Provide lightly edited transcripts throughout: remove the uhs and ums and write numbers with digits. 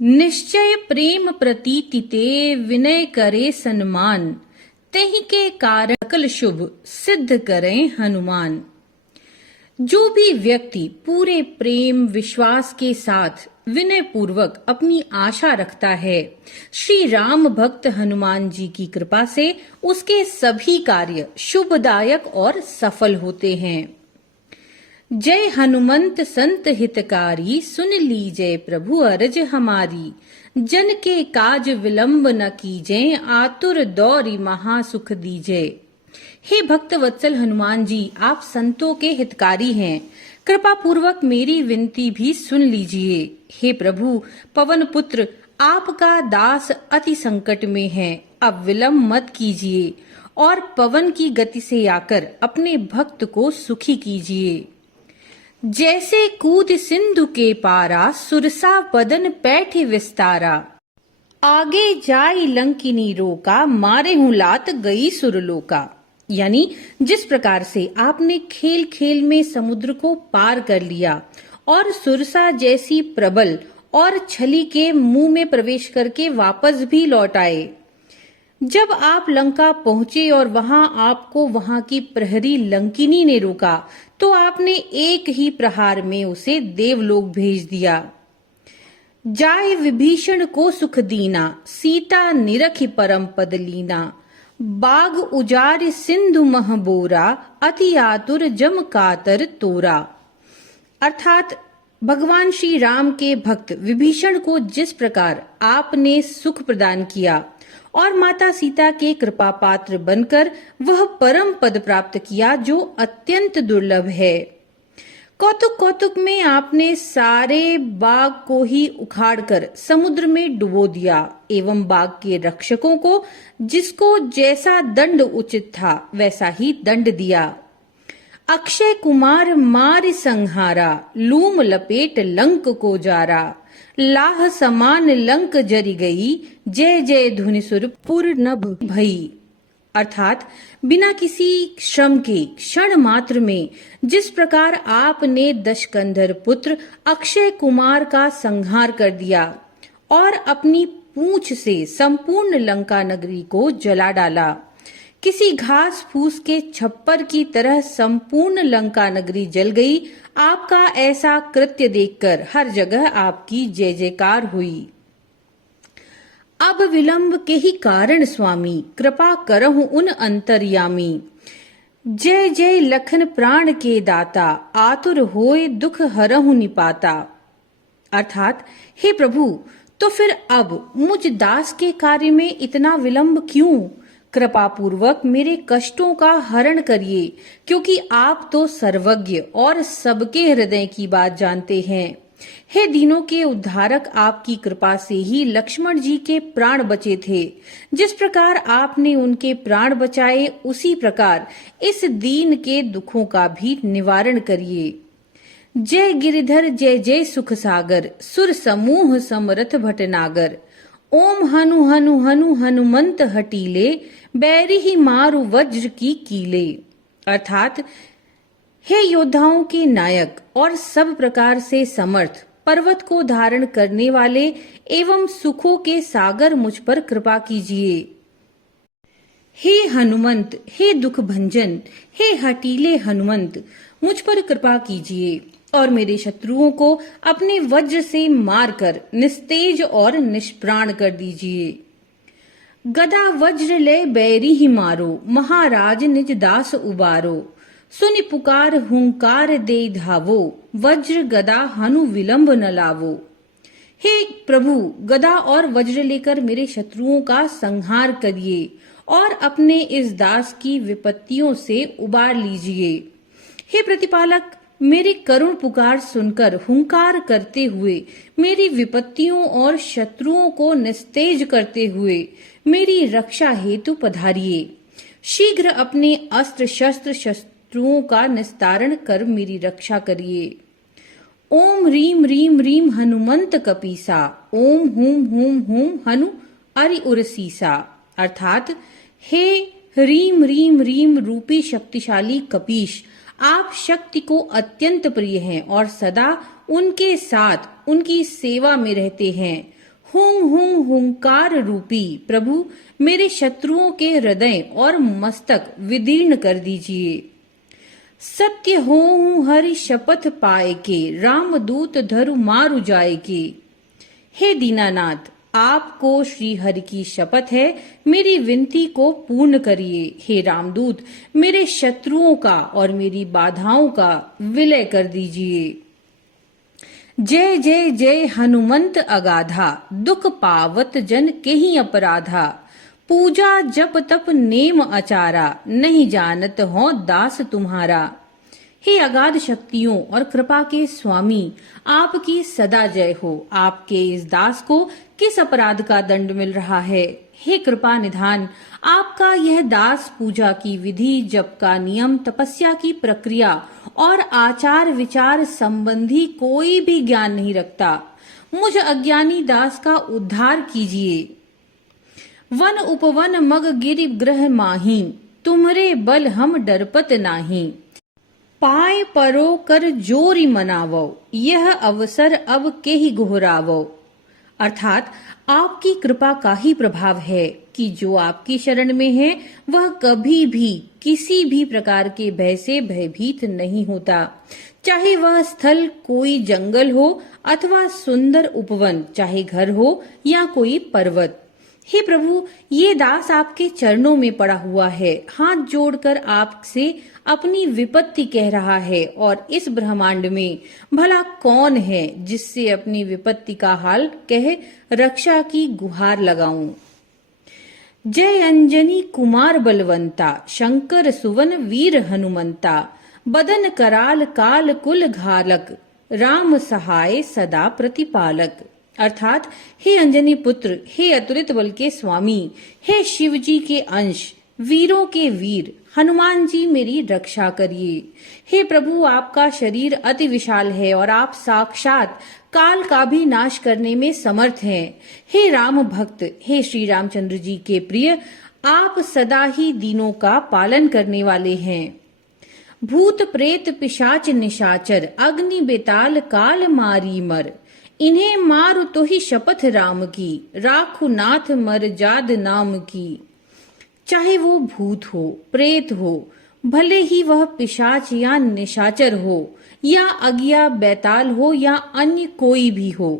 निश्चय प्रेम प्रतीति ते विनय करे सन्मान, तेहि के कारण सकल शुभ सिद्ध करें हनुमान। जो भी व्यक्ति पूरे प्रेम विश्वास के साथ विनय पूर्वक अपनी आशा रखता है, श्री राम भक्त हनुमान जी की कृपा से उसके सभी कार्य शुभदायक और सफल होते हैं। जय हनुमंत संत हितकारी, सुन लीजय प्रभु अरज हमारी। जन के काज विलंब न कीजय, आतुर दौरी महासुख दीजय। हे भक्त वत्सल हनुमान जी, आप संतों के हितकारी हैं, कृपा पूर्वक मेरी विनती भी सुन लीजिए। हे प्रभु पवन पुत्र, आपका दास अति संकट में है, अब विलंब मत कीजिए और पवन की गति से आकर अपने भक्त को सुखी कीजिए। जैसे कूद सिंधु के पारा, सुरसा बदन पैठ विस्तारा। आगे जाई लंकिनी रोका, मारे हूं लात गई सुरलोका। यानी जिस प्रकार से आपने खेल खेल में समुद्र को पार कर लिया और सुरसा जैसी प्रबल और छली के मुंह में प्रवेश करके वापस भी लौट आए। जब आप लंका पहुंचे और वहां आपको वहां की प्रहरी लंकिनी ने रोका, तो आपने एक ही प्रहार में उसे देवलोक भेज दिया। जाय विभीषण को सुख दीना, सीता निरखि परम पद लीना। बाग उजार सिंधु मह बोरा, अति आतुर जम कातर तोरा। अर्थात भगवान श्री राम के भक्त विभीषण को जिस प्रकार आपने सुख प्रदान किया और माता सीता के कृपा पात्र बनकर वह परम पद प्राप्त किया जो अत्यंत दुर्लभ है। कौतुक कौतुक में आपने सारे बाग को ही उखाड़कर समुद्र में डुबो दिया एवं बाग के रक्षकों को जिसको जैसा दंड उचित था वैसा ही दंड दिया। अक्षय कुमार मार संहारा, लूम लपेट लंक को जारा। लाह समान लंक जरी गई, जय जय धुनि सुर पुर नभ भई। अर्थात बिना किसी श्रम के क्षण मात्र में जिस प्रकार आपने दशकंधर पुत्र अक्षय कुमार का संहार कर दिया और अपनी पूंछ से संपूर्ण लंका नगरी को जला डाला, किसी घास फूस के छप्पर की तरह संपूर्ण लंका नगरी जल गई। आपका ऐसा कृत्य देखकर हर जगह आपकी जय जयकार हुई। अब विलंब के ही कारण स्वामी, कृपा करहु उन अंतर्यामी। जय जय लखन प्राण के दाता, आतुर होए दुख हरहु निपाता। अर्थात हे प्रभु, तो फिर अब मुझ दास के कार्य में इतना विलंब क्यों? कृपा पूर्वक मेरे कष्टों का हरण करिए, क्योंकि आप तो सर्वज्ञ और सबके हृदय की बात जानते हैं। हे दीनों के उद्धारक, आपकी कृपा से ही लक्ष्मण जी के प्राण बचे थे। जिस प्रकार आपने उनके प्राण बचाए, उसी प्रकार इस दीन के दुखों का भी निवारण करिए। जय गिरिधर जय जय सुख सागर, सुर समूह समरथ भटनागर। ओम हनु हनु हनु हनुमंत हटीले, बैरी ही मारु वज्र की कीले। अर्थात हे योद्धाओं के नायक और सब प्रकार से समर्थ, पर्वत को धारण करने वाले एवं सुखों के सागर, मुझ पर कृपा कीजिए। हे हनुमंत, हे दुख भंजन, हे हटीले हनुमंत, मुझ पर कृपा कीजिए और मेरे शत्रुओं को अपने वज्र से मारकर निस्तेज और निष्प्राण कर दीजिए। गदा वज्र ले बैरी ही मारो, महाराज निज दास उबारो। सुनि पुकार हुंकार दे धावो, वज्र गदा हनु विलंब न लावो। हे प्रभु, गदा और वज्र लेकर मेरे शत्रुओं का संहार करिए और अपने इस दास की विपत्तियों से उबार लीजिए। हे प्रतिपालक, मेरी करुण पुकार सुनकर हुंकार करते हुए मेरी विपत्तियों और शत्रुओं को निस्तेज करते हुए मेरी रक्षा हेतु पधारिए। शीघ्र अपने अस्त्र शस्त्र शत्रुओं का निस्तारण कर मेरी रक्षा करिए। ओम रीम रीम रीम हनुमंत कपीसा, ओम हुम हुम हुम हनु अरि उरसीसा। अर्थात हे रीम रीम रीम रूपी शक्तिशाली कपीश, आप शक्ति को अत्यंत प्रिय हैं और सदा उनके साथ उनकी सेवा में रहते हैं। हुंग हुंग हुंकार रूपी प्रभु, मेरे शत्रुओं के हृदय और मस्तक विदीर्ण कर दीजिए। सत्य होऊं हरि शपथ पाए के, रामदूत धरु मारु जाए के। हे दीनानाथ, आपको श्री हरि की शपथ है, मेरी विनती को पूर्ण करिए। हे रामदूत, मेरे शत्रुओं का और मेरी बाधाओं का विलय कर दीजिए। जय जय जय हनुमंत अगाधा, दुख पावत जन केहि अपराधा। पूजा जप तप नेम आचारा, नहीं जानत हो दास तुम्हारा। हे अगाध शक्तियों और कृपा के स्वामी, आपकी सदा जय हो। आपके इस दास को किस अपराध का दंड मिल रहा है? हे कृपा निधान, आपका यह दास पूजा की विधि, जप का नियम, तपस्या की प्रक्रिया और आचार विचार संबंधी कोई भी ज्ञान नहीं रखता। मुझ अज्ञानी दास का उद्धार कीजिए। वन उपवन मग गिरि ग्रह माही, तुम्हरे बल हम डरपत नाही। पाए परो कर जोरी मनावो, यह अवसर अब के ही गोहरावो। अर्थात आपकी कृपा का ही प्रभाव है कि जो आपकी शरण में है वह कभी भी किसी भी प्रकार के भय से भयभीत नहीं होता, चाहे वह स्थल कोई जंगल हो अथवा सुंदर उपवन, चाहे घर हो या कोई पर्वत। हे प्रभु, ये दास आपके चरणों में पड़ा हुआ है, हाथ जोड़कर आपसे अपनी विपत्ति कह रहा है। और इस ब्रह्मांड में भला कौन है जिससे अपनी विपत्ति का हाल कह रक्षा की गुहार लगाऊं। जय अंजनी कुमार बलवंता, शंकर सुवन वीर हनुमंता। बदन कराल काल कुल घालक, राम सहाय सदा प्रतिपालक। अर्थात हे अंजनी पुत्र, हे अतुलित बल के स्वामी, हे शिव जी के अंश, वीरों के वीर हनुमान जी, मेरी रक्षा करिए। हे प्रभु, आपका शरीर अति विशाल है और आप साक्षात काल का भी नाश करने में समर्थ हैं। हे राम भक्त, हे श्री रामचंद्र जी के प्रिय, आप सदा ही दीनों का पालन करने वाले हैं। भूत प्रेत पिशाच निशाचर, अग्नि बेताल काल मारी मर। इन्हें मारु तो ही शपथ राम की, राखु नाथ मर जाद नाम की। चाहे वो भूत हो, प्रेत हो, भले ही वह पिशाच या निशाचर हो, या अज्ञा बैताल हो या अन्य कोई भी हो।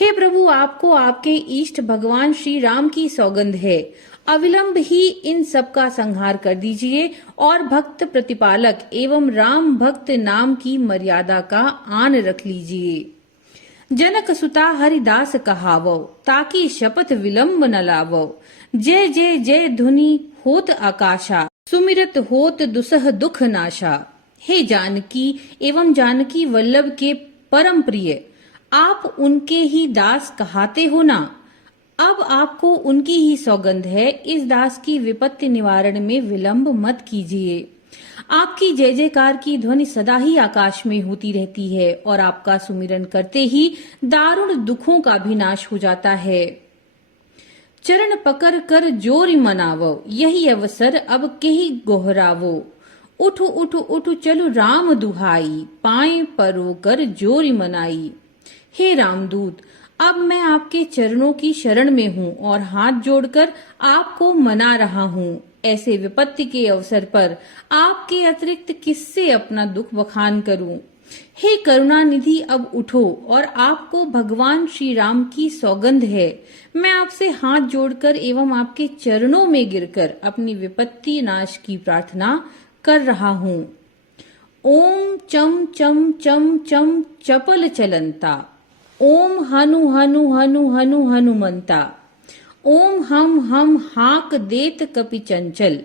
हे प्रभु, आपको आपके इष्ट भगवान श्री राम की सौगंध है, अविलंब ही इन सब का संहार कर दीजिए और भक्त प्रतिपालक एवं राम भक्त नाम की मर्यादा का आन रख लीजिए। जनक सुता हरिदास कहावो, ताकि शपथ विलंब न लावो। जय जय जय धुनि होत आकाशा, सुमिरत होत दुसह दुख नाशा। हे जानकी एवं जानकी वल्लभ के परम प्रिय, आप उनके ही दास कहाते हो ना। अब आपको उनकी ही सौगंध है, इस दास की विपत्ति निवारण में विलंब मत कीजिए। आपकी जय जयकार की ध्वनि सदा ही आकाश में होती रहती है और आपका सुमिरन करते ही दारुण दुखों का भी नाश हो जाता है। चरण पकड़ कर जोरी मनावो, यही अवसर अब के ही गोहरावो। उठो उठो उठो चलो राम दुहाई, पाए परो कर जोरी मनाई। हे रामदूत, अब मैं आपके चरणों की शरण में हूँ और हाथ जोड़कर आपको मना रहा हूँ। ऐसे विपत्ति के अवसर पर आपके अतिरिक्त किससे अपना दुख बखान करूं। हे करुणा निधि, अब उठो और आपको भगवान श्री राम की सौगंध है। मैं आपसे हाथ जोड़कर एवं आपके चरणों में गिरकर अपनी विपत्ति नाश की प्रार्थना कर रहा हूँ। ओम चम चम चम चम चपल चलंता, ओम हनु हनु हनु हनु हनुमंता। ओम हम हाक देत कपि चंचल,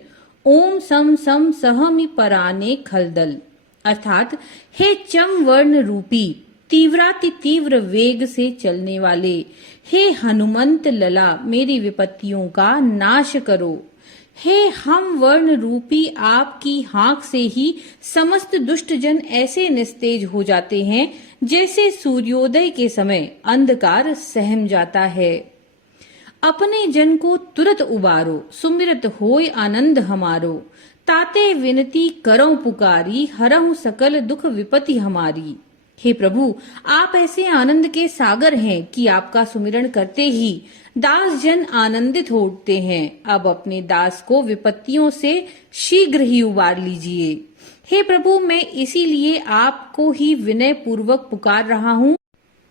ओम सम सम सहमि पराने खलदल। अर्थात हे चम वर्ण रूपी तीव्राति तीव्र वेग से चलने वाले हे हनुमंत लला, मेरी विपत्तियों का नाश करो। हे हम वर्ण रूपी आपकी हाक से ही समस्त दुष्ट जन ऐसे निस्तेज हो जाते हैं जैसे सूर्योदय के समय अंधकार सहम जाता है। अपने जन को तुरत उबारो, सुमिरत होय आनंद हमारो। ताते विनती करऊं पुकारी, हरऊं सकल दुख विपत्ति हमारी। हे प्रभु, आप ऐसे आनंद के सागर हैं कि आपका सुमिरन करते ही दास जन आनंदित हो उठते हैं। अब अपने दास को विपत्तियों से शीघ्र ही उबार लीजिए। हे प्रभु, मैं इसीलिए आपको ही विनय पूर्वक पुकार रहा हूँ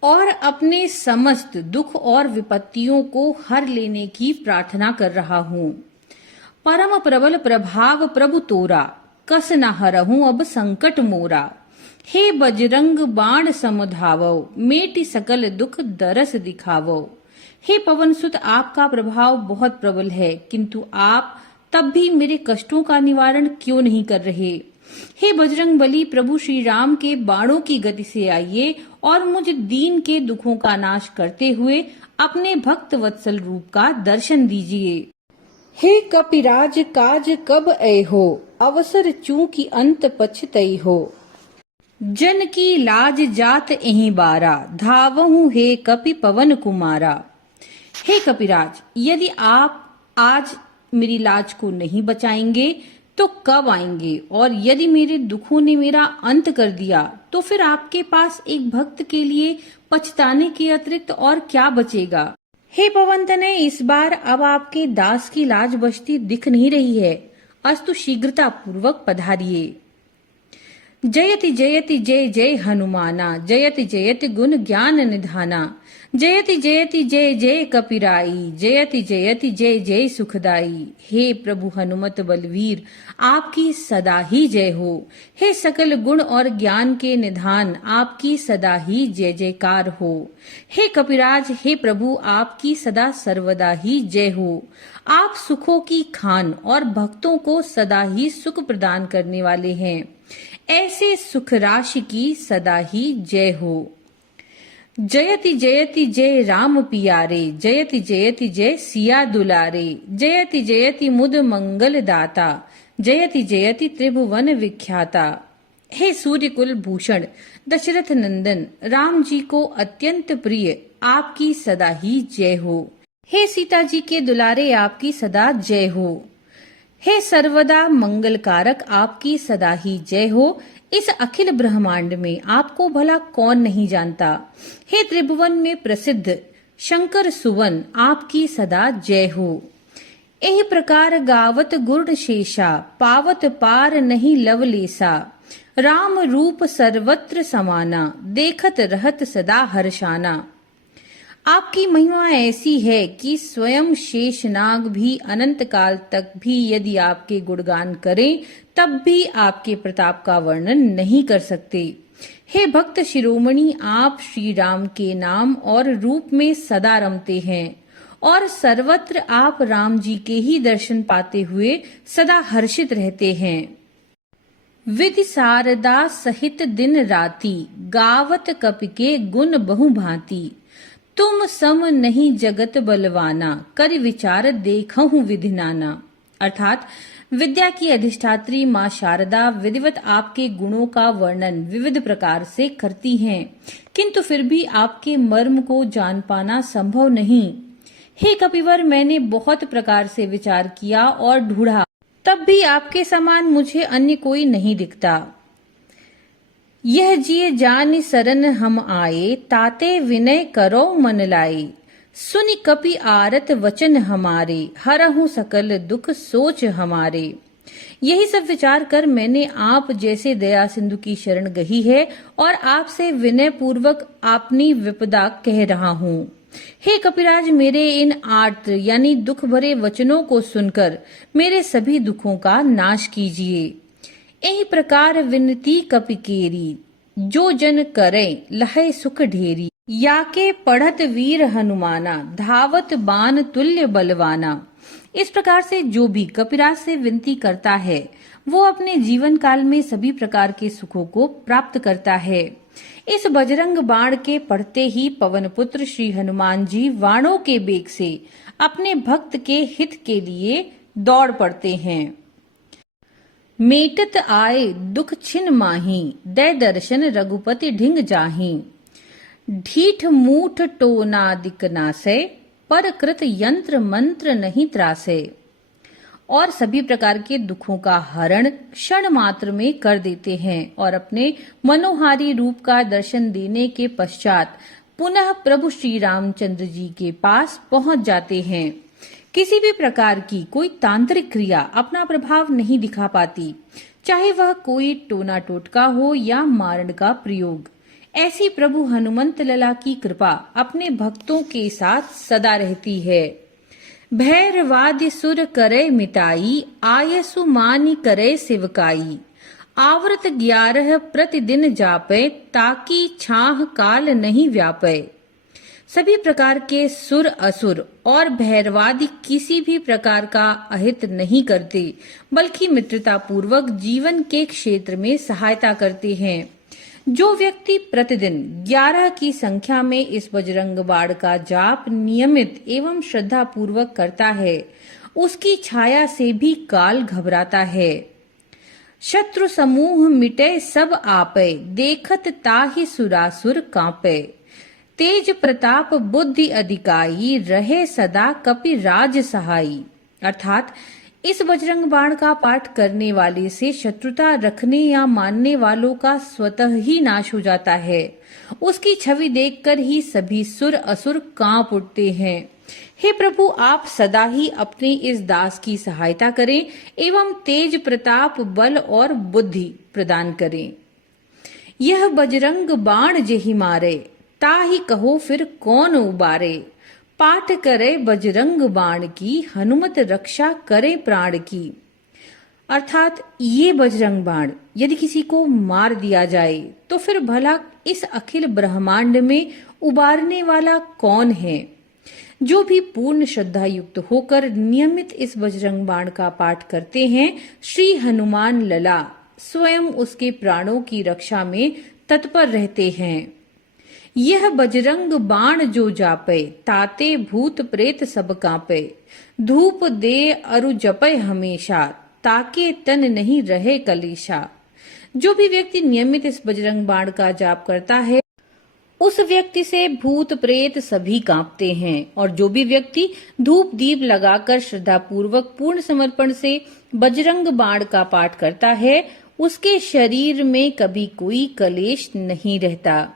और अपने समस्त दुख और विपत्तियों को हर लेने की प्रार्थना कर रहा हूँ। परम प्रबल प्रभाव प्रभु तोरा, कस न हरहूं अब संकट मोरा। हे बजरंग बाण समुधावो, मेटि सकल दुख दरस दिखावो। हे पवन सुत, आपका प्रभाव बहुत प्रबल है, किंतु आप तब भी मेरे कष्टों का निवारण क्यों नहीं कर रहे। हे बजरंग बली, प्रभु श्री राम के बाणों की गति से आइए और मुझ दीन के दुखों का नाश करते हुए अपने भक्त वत्सल रूप का दर्शन दीजिए। हे कपिराज, काज कब ऐ हो, अवसर चूंकि अंत पछतई हो। जन की लाज जात एहि बारा, धावहूं हे कपि पवन कुमारा। हे कपिराज, यदि आप आज मेरी लाज को नहीं बचाएंगे तो कब आएंगे, और यदि मेरे दुखों ने मेरा अंत कर दिया तो फिर आपके पास एक भक्त के लिए पछताने के अतिरिक्त और क्या बचेगा। हे पवन तनय, इस बार अब आपके दास की लाज बचती दिख नहीं रही है, अस्तु शीघ्रता पूर्वक पधारिए। जयति जयति जय जय हनुमाना, जयति जयति गुण ज्ञान निधाना। जयति जयति जय जय कपिराई, जयति जयति जय जय सुखदाई। हे प्रभु हनुमत बलवीर, आपकी सदा ही जय हो। हे सकल गुण और ज्ञान के निधान, आपकी सदा ही जय जयकार हो। हे कपिराज, हे प्रभु, आपकी सदा सर्वदा ही जय हो। आप सुखों की खान और भक्तों को सदा ही सुख प्रदान करने वाले हैं। ऐसे सुख राशि की सदा ही जय हो। जयति जयति जय राम पियारे, जयति जयति जय सिया दुलारे। जयति जयति मुद मंगल दाता, जयति जयति त्रिभुवन विख्याता। हे सूर्य कुल भूषण दशरथ नंदन, राम जी को अत्यंत प्रिय, आपकी सदा ही जय हो। हे सीता जी के दुलारे, आपकी सदा जय हो। हे सर्वदा मंगल कारक, आपकी सदा ही जय हो। इस अखिल ब्रह्मांड में आपको भला कौन नहीं जानता। हे त्रिभुवन में प्रसिद्ध शंकर सुवन, आपकी सदा जय हो। एहि प्रकार गावत गुण शेषा, पावत पार नहीं लवलेसा। राम रूप सर्वत्र समाना, देखत रहत सदा हर्षाना। आपकी महिमा ऐसी है कि स्वयं शेषनाग भी अनंत काल तक भी यदि आपके गुणगान करें तब भी आपके प्रताप का वर्णन नहीं कर सकते। हे भक्त शिरोमणि, आप श्री राम के नाम और रूप में सदा रमते हैं और सर्वत्र आप राम जी के ही दर्शन पाते हुए सदा हर्षित रहते हैं। विधि शारदा सहित दिन राति, गावत कपि के गुण बहु भांति। तुम सम नहीं जगत बलवाना, कर विचार देखहु विधि नाना। अर्थात विद्या की अधिष्ठात्री माँ शारदा विधिवत आपके गुणों का वर्णन विविध प्रकार से करती हैं, किंतु फिर भी आपके मर्म को जान पाना संभव नहीं। हे कपिवर, मैंने बहुत प्रकार से विचार किया और ढूंढा, तब भी आपके समान मुझे अन्य कोई नहीं दिखता। यह जिय जानि सरन हम आए, ताते विनय करो मन लाए। सुनि कपि आरत वचन हमारे, हरहु सकल दुख सोच हमारे। यही सब विचार कर मैंने आप जैसे दया सिंधु की शरण गही है और आपसे विनय पूर्वक अपनी विपदा कह रहा हूँ। हे कपिराज, मेरे इन आर्त यानी दुख भरे वचनों को सुनकर मेरे सभी दुखों का नाश कीजिए। एहि प्रकार विनती कपि केरी, जो जन करे लहै सुख ढेरी। याके पढ़त वीर हनुमाना, धावत बान तुल्य बलवाना। इस प्रकार से जो भी कपिराज से विनती करता है वो अपने जीवन काल में सभी प्रकार के सुखों को प्राप्त करता है। इस बजरंग बाण के पढ़ते ही पवन पुत्र श्री हनुमान जी वाणों के बेग से अपने भक्त के हित के लिए दौड़ पड़ते हैं। मेटत आए दुख छिन माही, दय दर्शन रघुपति ढिंग जाही। ढीठ मूठ टोना दिक नासै, पर कृत यंत्र मंत्र नहीं त्रासे। और सभी प्रकार के दुखों का हरण क्षण मात्र में कर देते हैं और अपने मनोहारी रूप का दर्शन देने के पश्चात पुनः प्रभु श्री रामचंद्र जी के पास पहुंच जाते हैं। किसी भी प्रकार की कोई तांत्रिक क्रिया अपना प्रभाव नहीं दिखा पाती, चाहे वह कोई टोना टोटका हो या मारण का प्रयोग। ऐसी प्रभु हनुमंत लला की कृपा अपने भक्तों के साथ सदा रहती है। भैरवादि सुर करे मिटाई, आयसु मानि करे सिवकाई। आवृत 11 प्रतिदिन जापे, ताकि छाह काल नहीं व्यापे। सभी प्रकार के सुर असुर और भैरवादि किसी भी प्रकार का अहित नहीं करते, बल्कि मित्रता पूर्वक जीवन के क्षेत्र में सहायता करते हैं। जो व्यक्ति प्रतिदिन 11 की संख्या में इस बजरंग बाण का जाप नियमित एवं श्रद्धा पूर्वक करता है, उसकी छाया से भी काल घबराता है। शत्रु समूह मिटे सब आपे, देखत ताहि सुरासुर कांपे। तेज प्रताप बुद्धि अधिकाई, रहे सदा कपि राज सहाई। अर्थात इस बजरंग बाण का पाठ करने वाले से शत्रुता रखने या मानने वालों का स्वतः ही नाश हो जाता है। उसकी छवि देखकर ही सभी सुर असुर कांप उठते हैं। हे प्रभु, आप सदा ही अपने इस दास की सहायता करें एवं तेज प्रताप बल और बुद्धि प्रदान करें। यह बजरंग बाण जेहि मारे, ताहि कहो फिर कौन उबारे। पाठ करे बजरंग बाण की, हनुमत रक्षा करे प्राण की। अर्थात ये बजरंग बाण यदि किसी को मार दिया जाए तो फिर भला इस अखिल ब्रह्मांड में उबारने वाला कौन है। जो भी पूर्ण श्रद्धा युक्त होकर नियमित इस बजरंग बाण का पाठ करते हैं, श्री हनुमान लला स्वयं उसके प्राणों की रक्षा में तत्पर रहते हैं। यह बजरंग बाण जो जापे, ताते भूत प्रेत सब कांपे। धूप दे अरु जपे हमेशा, ताके तन नहीं रहे कलेशा। जो भी व्यक्ति नियमित इस बजरंग बाण का जाप करता है, उस व्यक्ति से भूत प्रेत सभी कांपते हैं। और जो भी व्यक्ति धूप दीप लगाकर श्रद्धा पूर्वक पूर्ण समर्पण से बजरंग बाण का पाठ करता है, उसके शरीर में कभी कोई कलेश नहीं रहता।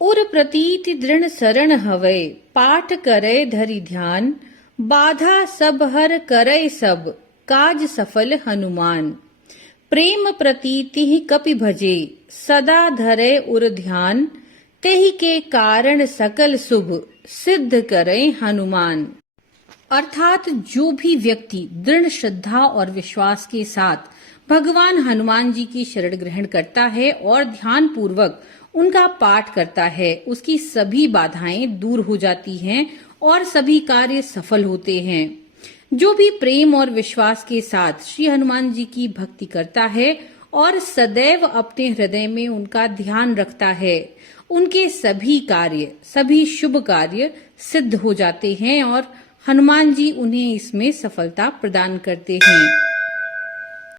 उर प्रतीति दृढ़ शरण हवै, पाठ करे धरि ध्यान। बाधा सब हर करे सब, काज सफल हनुमान। प्रेम प्रतीति ही कपि भजे, सदा धरे उर ध्यान। तेहि के कारण सकल शुभ, सिद्ध करे हनुमान। अर्थात जो भी व्यक्ति दृढ़ श्रद्धा और विश्वास के साथ भगवान हनुमान जी की शरण ग्रहण करता है और ध्यान पूर्वक उनका पाठ करता है, उसकी सभी बाधाएं दूर हो जाती हैं और सभी कार्य सफल होते हैं। जो भी प्रेम और विश्वास के साथ श्री हनुमान जी की भक्ति करता है और सदैव अपने हृदय में उनका ध्यान रखता है, उनके सभी कार्य, सभी शुभ कार्य सिद्ध हो जाते हैं और हनुमान जी उन्हें इसमें सफलता प्रदान करते हैं।